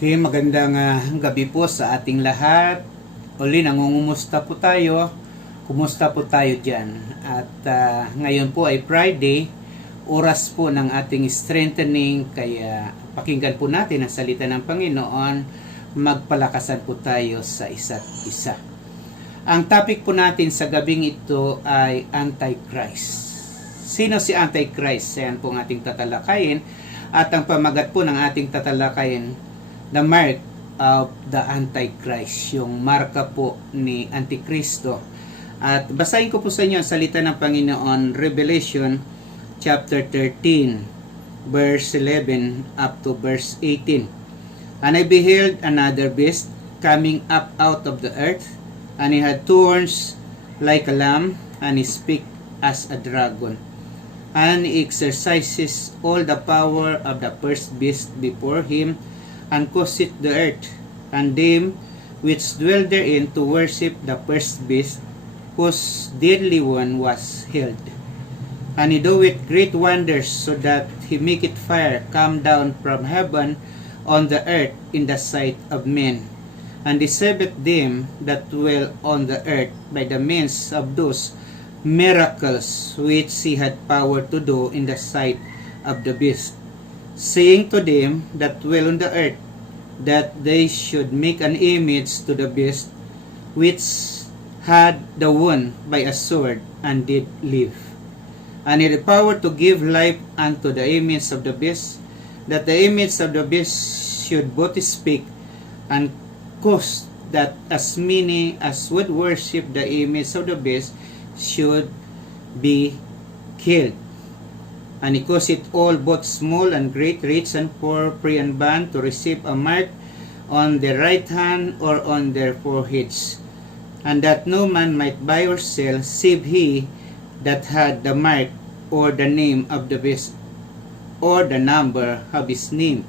Okay, magandang gabi po sa ating lahat. Uli, nangungumusta po tayo. Kumusta po tayo dyan? At ngayon po ay Friday, oras po ng ating strengthening. Kaya pakinggan po natin ang salita ng Panginoon. Magpalakasan po tayo sa isa't isa. Ang topic po natin sa gabing ito ay Antichrist. Sino si Antichrist? Yan po ang ating tatalakayin. At ang pamagat po ng ating tatalakayin, the mark of the Antichrist, yung marka po ni Antikristo. At basahin ko po sa inyo ang salita ng Panginoon, Revelation chapter 13, verse 11 up to verse 18. And I beheld another beast coming up out of the earth, and he had two horns like a lamb, and he spake as a dragon. And he exercises all the power of the first beast before him, and causeth the earth and them which dwell therein to worship the first beast, whose deadly one was held. And he doeth great wonders, so that he maketh fire come down from heaven on the earth in the sight of men, and deceiveth them that dwell on the earth by the means of those miracles which he had power to do in the sight of the beast, saying to them that dwell on the earth, that they should make an image to the beast, which had the wound by a sword, and did live. And he had power to give life unto the image of the beast, that the image of the beast should both speak, and cause that as many as would worship the image of the beast should be killed. And he caused all, both small and great, rich and poor, free and bond, to receive a mark on their right hand or on their foreheads, and that no man might buy or sell, save he that had the mark or the name of the beast, or the number of his name.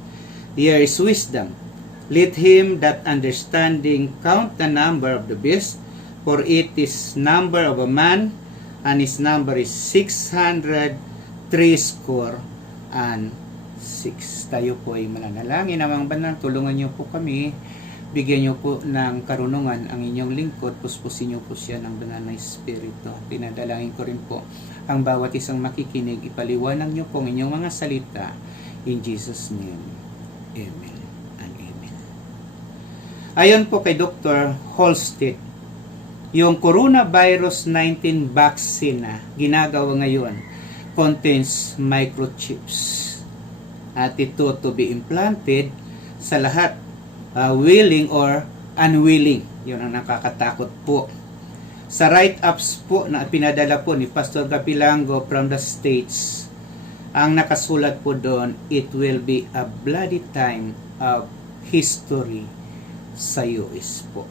Here is wisdom. Let him that understanding count the number of the beast, for it is number of a man, and his number is 666. Tayo po ay mananalangin. Amang banal, tulungan niyo po kami, bigyan niyo po ng karunungan ang inyong lingkod, puspusin niyo po siya ng banal na Espiritu. Pinadalangin ko rin po ang bawat isang makikinig, ipaliwanag niyo po ang inyong mga salita, in Jesus' name, Amen and Amen. Ayon po kay Dr. Holstead, yung coronavirus 19 vaccine na ginagawa ngayon contains microchips, at ito to be implanted sa lahat, willing or unwilling. Yun ang nakakatakot po. Sa write-ups po na pinadala po ni Pastor Capilango from the States, ang nakasulat po doon, it will be a bloody time of history sa US po.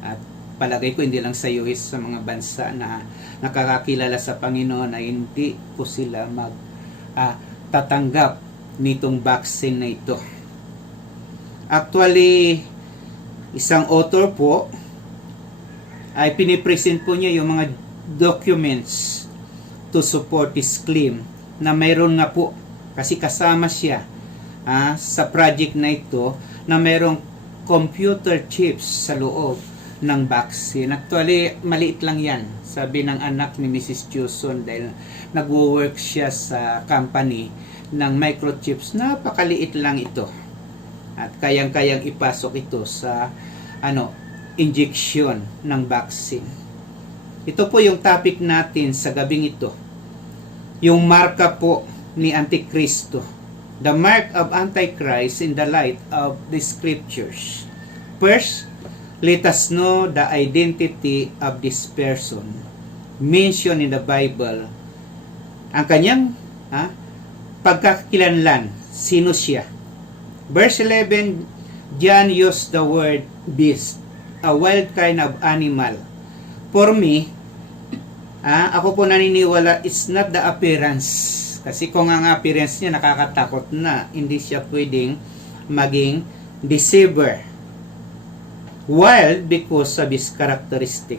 At palagay ko hindi lang sa US, sa mga bansa na nakakakilala sa Panginoon, na hindi po sila tatanggap nitong vaccine na ito. Actually, isang author po ay pinipresent po niya yung mga documents to support his claim na mayroon nga po, kasi kasama siya sa project na ito, na mayroong computer chips sa loob ng vaccine. Actually, maliit lang yan, sabi ng anak ni Mrs. Juson, dahil nagwo-work siya sa company ng microchips. Napakaliit lang ito, at kayang-kayang ipasok ito sa injection ng vaccine. Ito po yung topic natin sa gabing ito, yung marka po ni Antikristo, the mark of Antichrist in the light of the scriptures. First, let us know the identity of this person mentioned in the Bible. Ang kanyang pagkakakilanlan, sino siya. Verse 11, John used the word beast, a wild kind of animal. For me, ako po naniniwala, it's not the appearance. Kasi kung ang appearance niya nakakatakot na, hindi siya pwedeng maging deceiver. Wild because of his characteristic.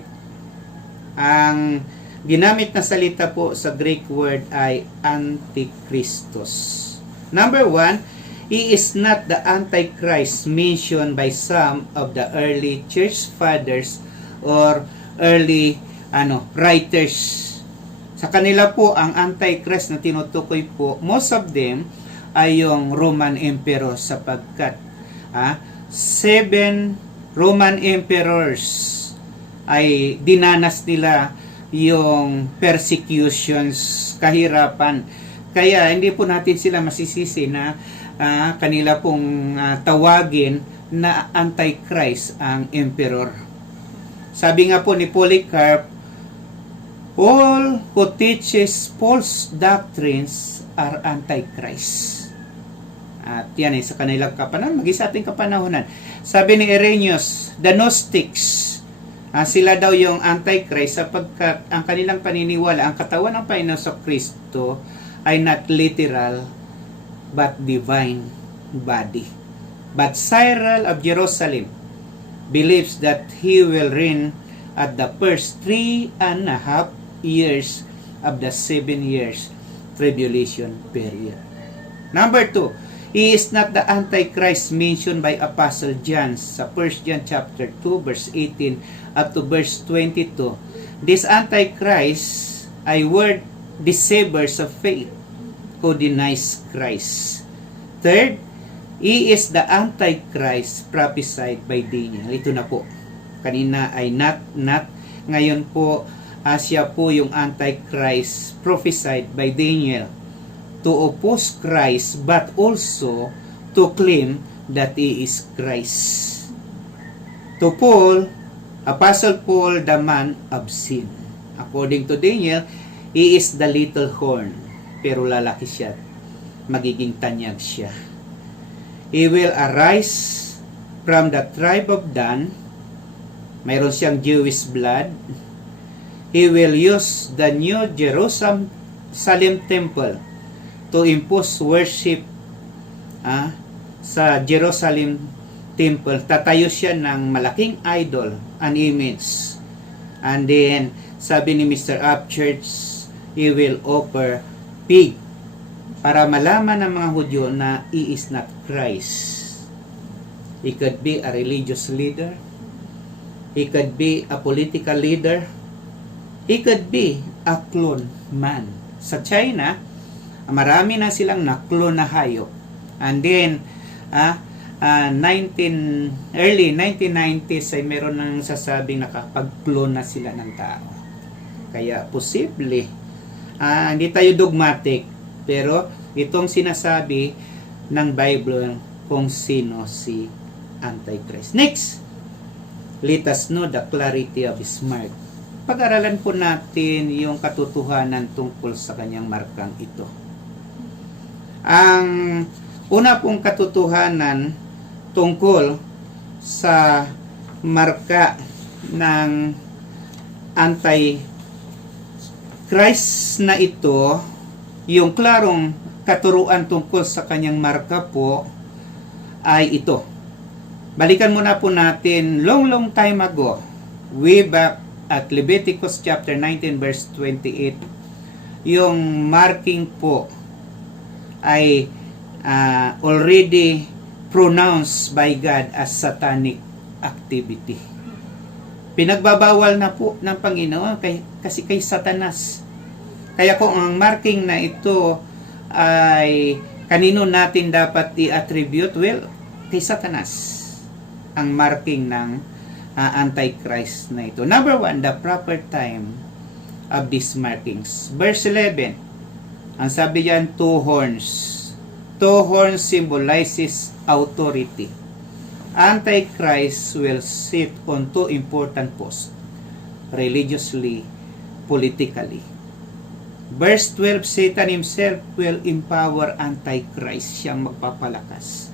Ang ginamit na salita po sa Greek word ay Antichristos. Number one, he is not the Antichrist mentioned by some of the early church fathers or early writers. Sa kanila po, ang Antichrist na tinutukoy po, most of them ay yung Roman Emperor sapagkat 7 Roman Emperors ay dinanas nila yung persecutions, kahirapan. Kaya hindi po natin sila masisisi na kanila pong tawagin na Antichrist ang Emperor. Sabi nga po ni Polycarp, all who teaches false doctrines are Antichrist. At yan ay sa kanilang kapanahon, maging sa ating kapanahonan. Sabi ni Irenaeus, the Gnostics, sila daw yung Antichrist sapagkat ang kanilang paniniwala, ang katawan ng Panginoon Kristo ay not literal but divine body. But Cyril of Jerusalem believes that he will reign at the first 3.5 years of the 7 years tribulation period. Number 2, he is not the Antichrist mentioned by Apostle John sa 1 John chapter 2 verse 18 up to verse 22. This Antichrist ay word deceivers of faith who denies Christ. Third, he is the Antichrist prophesied by Daniel. Ito na po. Kanina ay not. Ngayon po, siya po yung Antichrist prophesied by Daniel to oppose Christ but also to claim that he is Christ. To Paul, Apostle Paul, the man of sin. According to Daniel, he is the little horn. Pero lalaki siya. Magiging tanyag siya. He will arise from the tribe of Dan. Mayroon siyang Jewish blood. He will use the new Jerusalem temple to impose worship sa Jerusalem temple. Tatayo siya ng malaking idol, an image. And then, sabi ni Mr. Upchurch, he will offer pig para malaman ng mga Hudyo na he is not Christ. He could be a religious leader. He could be a political leader. He could be a clone man. Sa China, marami na silang na-clone na hayop. And then, early 1990s ay meron nang sasabing nakapag-clone na sila ng tao. Kaya, posible, hindi tayo dogmatic, pero itong sinasabi ng Bible kung sino si Antichrist. Next, let us know the clarity of his mark. Pag-aralan po natin yung katotohanan tungkol sa kanyang markang ito. Ang una pong katotohanan tungkol sa marka ng Antichrist na ito, yung klarong katuruan tungkol sa kanyang marka po ay ito. Balikan muna po natin long time ago, way back at Leviticus chapter 19 verse 28, yung marking po ay already pronounced by God as satanic activity. Pinagbabawal na po ng Panginoon kasi kay Satanas. Kaya kung ang marking na ito ay kanino natin dapat i-attribute, well, kay Satanas ang marking ng Antichrist na ito. Number 1, the proper time of these markings. Verse 11, ang sabi diyan, 2 horns. 2 horns symbolizes authority. Antichrist will sit on 2 important posts, religiously, politically. Verse 12, Satan himself will empower Antichrist. Siyang magpapalakas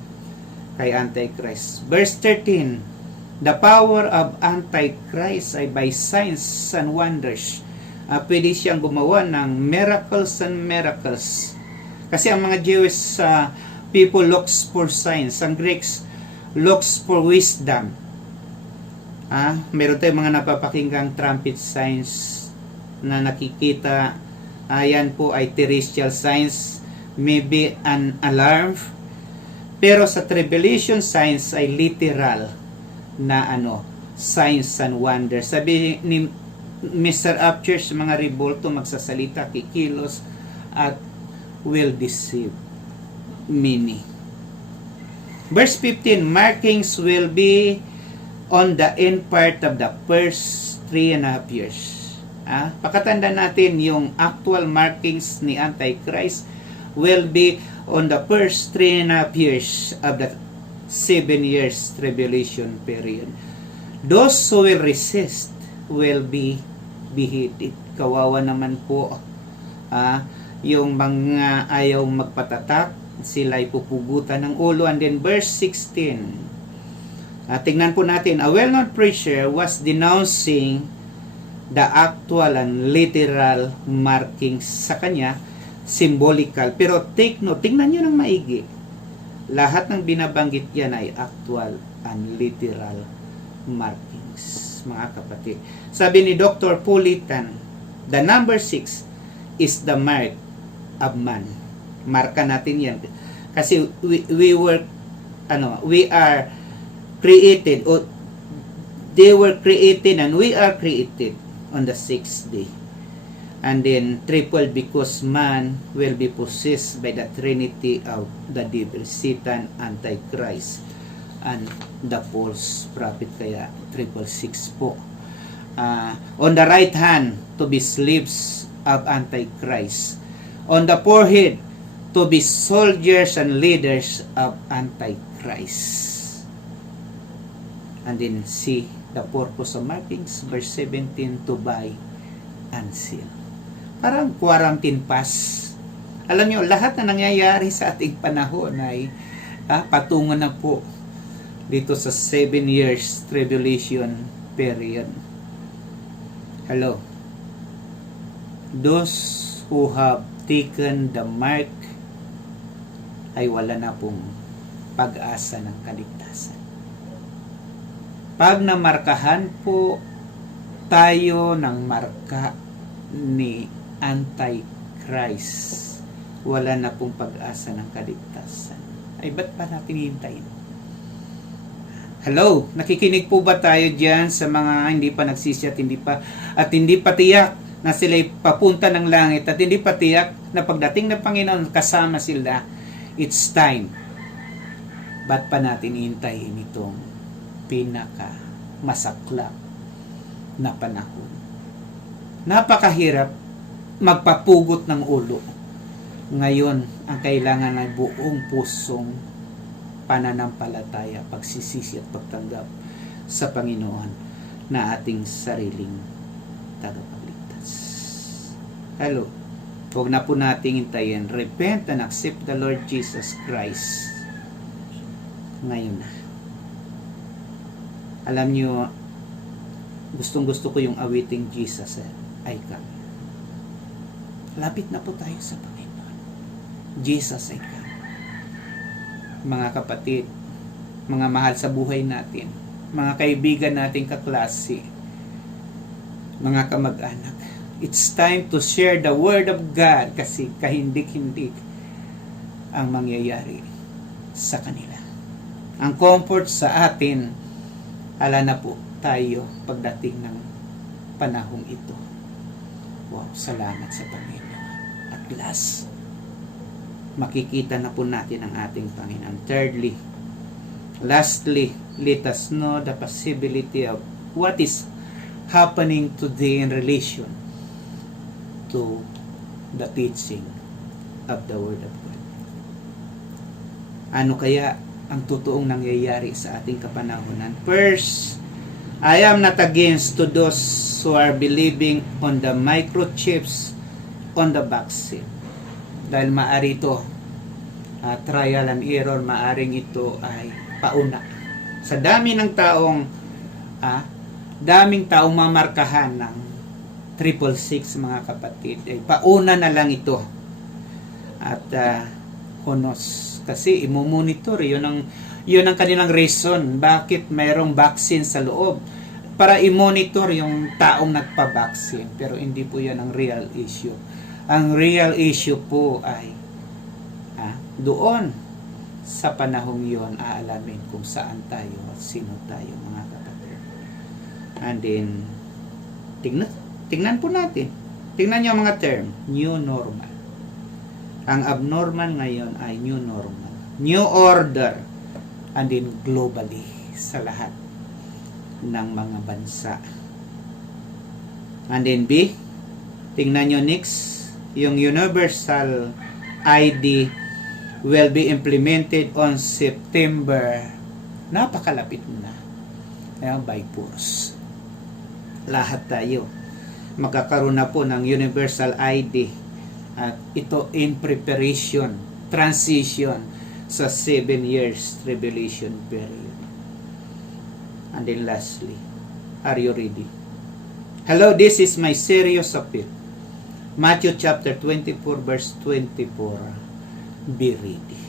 kay Antichrist. Verse 13, the power of Antichrist ay by signs and wonders. Pwede siyang gumawa ng miracles and miracles. Kasi ang mga Jewish people looks for signs. Ang Greeks looks for wisdom. Meron tayong mga napapakinggang trumpet signs na nakikita. Yan po ay terrestrial signs. Maybe an alarm. Pero sa tribulation signs ay literal na signs and wonders. Sabi ni Mr. Upchurch, mga revolto magsasalita, kikilos, at will deceive many. Verse 15, markings will be on the end part of the first 3.5 years. Pakatanda natin yung actual markings ni Antichrist will be on the first 3.5 years of the 7 years tribulation period. Those who will resist will be beheaded. Kawawa naman po yung mga ayaw magpatatak, sila ay pupugutan ng ulo. And then verse 16, tingnan po natin, a well-known preacher was denouncing the actual and literal markings sa kanya, symbolical. Pero take note, tingnan nyo ng maigi. Lahat ng binabanggit yan ay actual and literal markings, mga kapatid. Sabi ni Dr. Pulitan, the number 6 is the mark of man. Marka natin yan. Kasi we are created, or they were created and we are created on the 6th day. And then triple, because man will be possessed by the trinity of the devil, Satan, Antichrist, and the false prophet. Kaya 666 po. On the right hand, to be slaves of Antichrist. On the forehead, to be soldiers and leaders of Antichrist. And then see the purpose of markings, verse 17, to buy and seal. Parang quarantine pass. Alam nyo, lahat na nangyayari sa ating panahon ay patungo na po dito sa 7 years tribulation period. Hello. Those who have taken the mark ay wala na pong pag-asa ng kaligtasan. Pag namarkahan po tayo ng marka ni Antichrist, wala na pong pag-asa ng kaligtasan. Ay, ba't pa natin hintayin? Hello, nakikinig po ba tayo dyan sa mga hindi pa nagsisi at hindi pa tiyak na sila'y papunta ng langit at hindi pa tiyak na pagdating ng Panginoon kasama sila? It's time. Ba't pa natin hintayin itong pinaka masaklap na panahon? Napakahirap magpapugot ng ulo. Ngayon, ang kailangan ay buong pusong pananampalataya, pagsisisi at pagtanggap sa Panginoon na ating sariling tagapagligtas. Hello. Huwag na po nating hintayin. Repent and accept the Lord Jesus Christ. Ngayon na. Alam nyo, gustong-gusto ko yung awiting Jesus ay come. Lapit na po tayo sa Panginoon. Jesus ay come. Mga kapatid, mga mahal sa buhay natin, mga kaibigan nating kaklase, mga kamag-anak, it's time to share the Word of God kasi kahindik-hindik ang mangyayari sa kanila. Ang comfort sa atin, ala na po tayo pagdating ng panahong ito. Wow, salamat sa Panginoon. At last, makikita na po natin ang ating Panginoon. Thirdly, lastly, let us know the possibility of what is happening today in relation to the teaching of the Word of God. Ano kaya ang totoong nangyayari sa ating kapanahonan? First, I am not against to those who are believing on the microchips on the vaccine. Dahil maari ito, trial and error, maaring ito ay pauna. Sa dami ng daming taong mamarkahan ng 666, mga kapatid, ay pauna na lang ito. At honos, kasi imomonitor, yun ang kanilang reason bakit mayroong vaccine sa loob, para i-monitor yung taong nagpa-vaccine. Pero hindi po yan ang real issue. Ang real issue po ay doon sa panahong yon, aalamin kung saan tayo at sino tayo, mga kapatid. And then, tingnan po natin. Tingnan niyo mga term, new normal. Ang abnormal ngayon ay new normal. New order. And then, globally, sa lahat ng mga bansa. And then B, tingnan nyo next, yung Universal ID will be implemented on September. Napakalapit na. Ayan, by force. Lahat tayo magkakaroon na po ng Universal ID. At ito in preparation, transition sa 7 years tribulation period. And then lastly, are you ready? Hello, this is my serious appeal. Matthew chapter 24 verse 24. Be ready.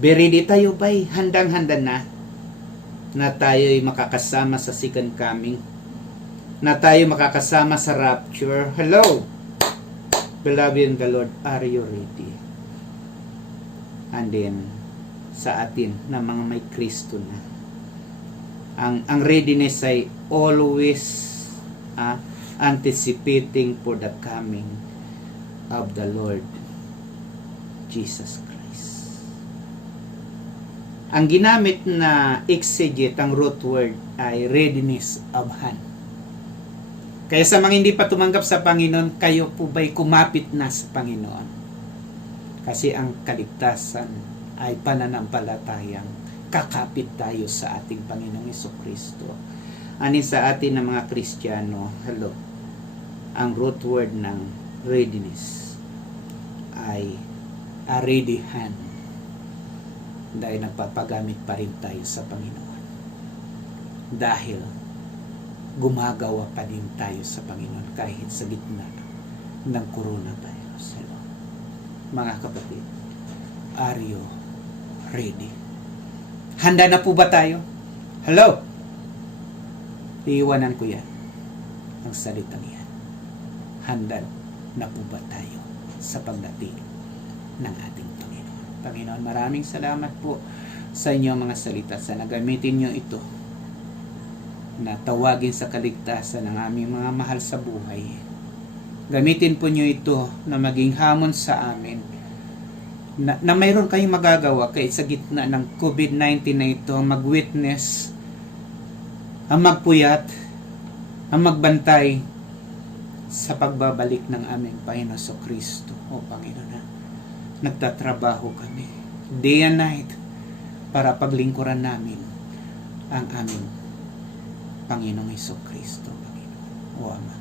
Be ready tayo ba'y handang-handa na tayo'y makakasama sa second coming, na tayo makakasama sa rapture. Hello, beloved in the Lord, are you ready? And then, sa atin na mga may Kristo na, ang readiness ay always anticipating for the coming of the Lord Jesus Christ. Ang ginamit na exegete, ang root word ay readiness of hand. Kaya sa mga hindi pa tumanggap sa Panginoon, kayo po ba'y kumapit na sa Panginoon? Kasi ang kaligtasan ay pananampalatayang kakapit tayo sa ating Panginoong Jesucristo. Anin sa atin ng mga Kristiyano, hello, ang root word ng readiness ay a ready hand. Dahil nagpapagamit pa rin tayo sa Panginoon. Dahil gumagawa pa din tayo sa Panginoon kahit sa gitna ng coronavirus. Hello. Mga kapatid, are you ready? Handa na po ba tayo? Hello? Iiwanan ko yan. Ang salitang yan. Handa na po ba tayo sa pagdating ng ating Panginoon? Panginoon, maraming salamat po sa inyong mga salita. Sana gamitin nyo ito na tawagin sa kaligtasan ng aming mga mahal sa buhay. Gamitin po nyo ito na maging hamon sa amin na mayroon kayong magagawa kahit sa gitna ng COVID-19 na ito, mag-witness, ang magpuyat, ang magbantay sa pagbabalik ng aming Panginoon sa Kristo. O Panginoon, nagtatrabaho kami day and night para paglingkuran namin ang aming Panginoong Hesus Kristo. Panginoon, o Ama,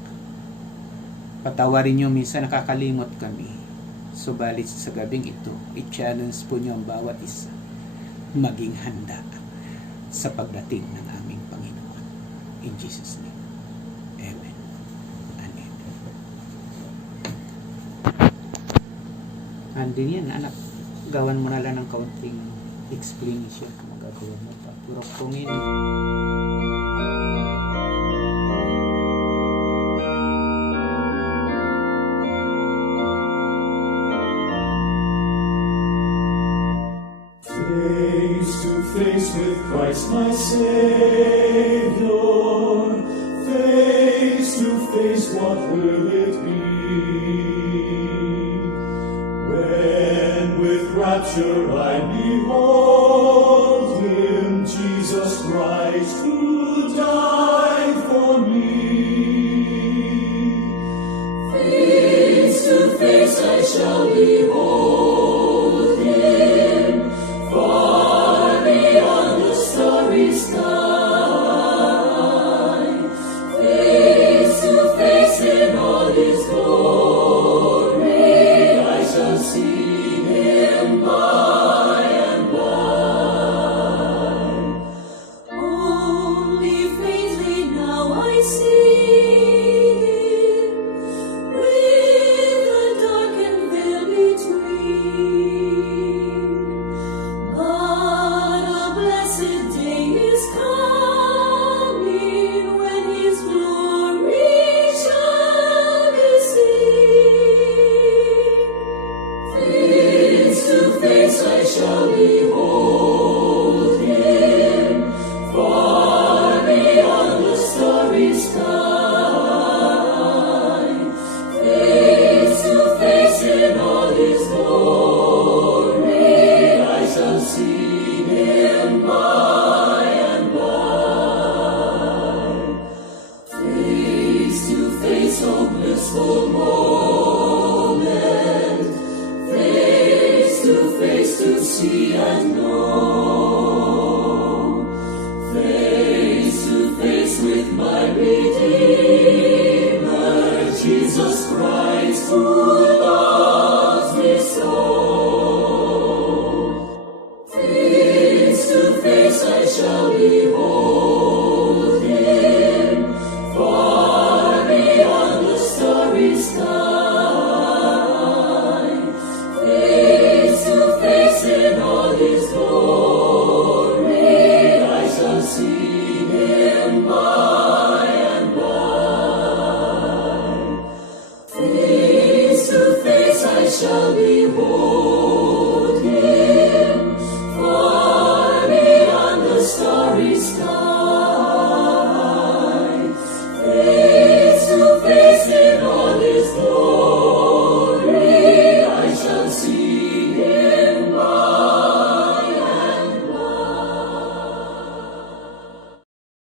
patawarin niyo minsan nakakalimot kami. Subalit sa gabing ito, i-challenge po niyo ang bawat isa maging handa sa pagdating ng aming Panginoon. In Jesus' name. Amen. And amen. And din yan, anak, gawan mo na lang ng kaunting explanation kung magagawa mo pa. Puro kungin. Face with Christ my Savior, face to face, what will it be? When with rapture I